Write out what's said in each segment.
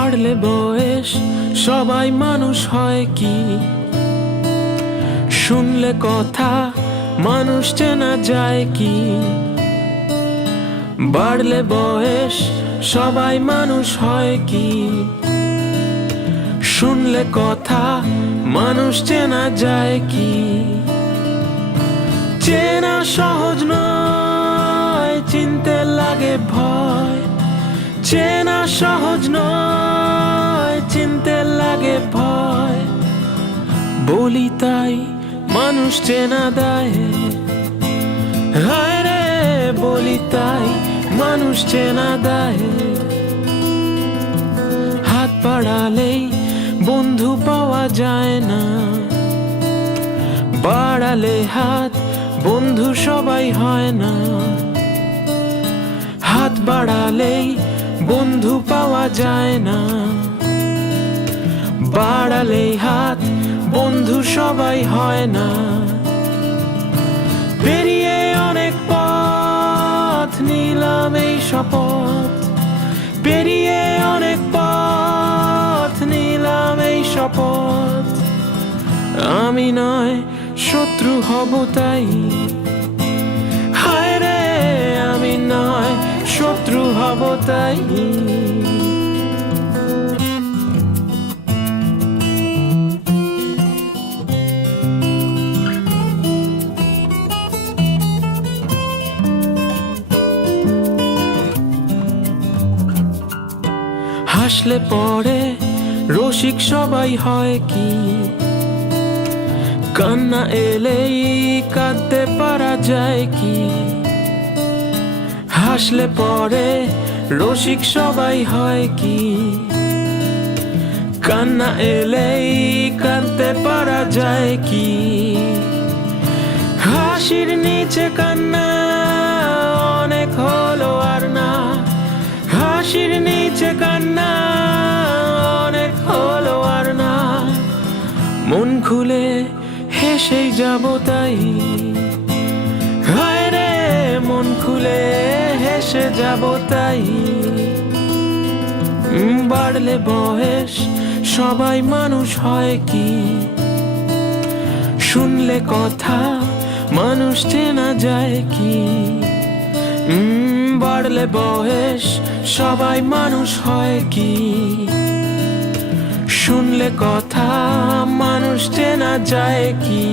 বাড়লে বয়স সবাই মানুষ হয় কি? শুনলে কথা মানুষ চেনা যায় কি? বাড়লে বয়স সবাই মানুষ হয় কি? শুনলে কথা মানুষ চেনা যায় কি? চেনা সহজ নয়, চিনতে লাগে ভয়। চেনা সহজ নয়, চিনতে লাগে ভয়। বলি তাই মানুষ চেনা দেয়, হায় রে বলি তাই মানুষ চেনা দেয়। হাত বাড়ালেই বন্ধু পাওয়া যায় না, বাড়ালে হাত বন্ধু সবাই হয় না। হাত বাড়ালেই বন্ধু পাওয়া যায় না, বাড়ালেই হাত বন্ধু সবাই হয় না। পেরিয়ে অনেক পথ নিলাম এই শপথ, পেরিয়ে অনেক পথ নিলাম এই শপথ। আমি নয় শত্রু হব তাই, হায় রে আমি নয় শত্রু হব তাই। হাসলে পরে রসিক সবাই হয় কি? কান্না এলেই কাঁদতে পারা যায় কি? হাসলে পরে রসিক সবাই হয় কি? কান্না এলেই কাঁদতে পারা যায় কি? হাসির নিচে কান্না অনেক হলো আর না, হাসির নিচে কান্না অনেক হলো আর না। মন খুলে হেসেই যাব তাই, হায় রে মন খুলে হেসে যাব তাই। বাড়লে বয়স সবাই মানুষ হয় কি? শুনলে কথা মানুষ চেনা যায় কি? বাড়লে বয়স সবাই মানুষ হয় কি? শুনলে কথা মানুষ চেনা যায় কি?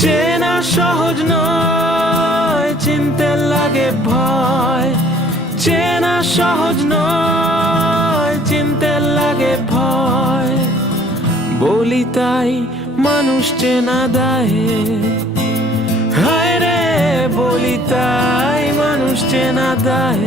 চেনা সহজ নয়, চিনতে লাগে ভয়। চেনা সহজ নয়, চিনতে লাগে ভয়। বলি তাই মানুষ চেনা দেয়, হায় রে বলি তাই মানুষ চেনা দেয়।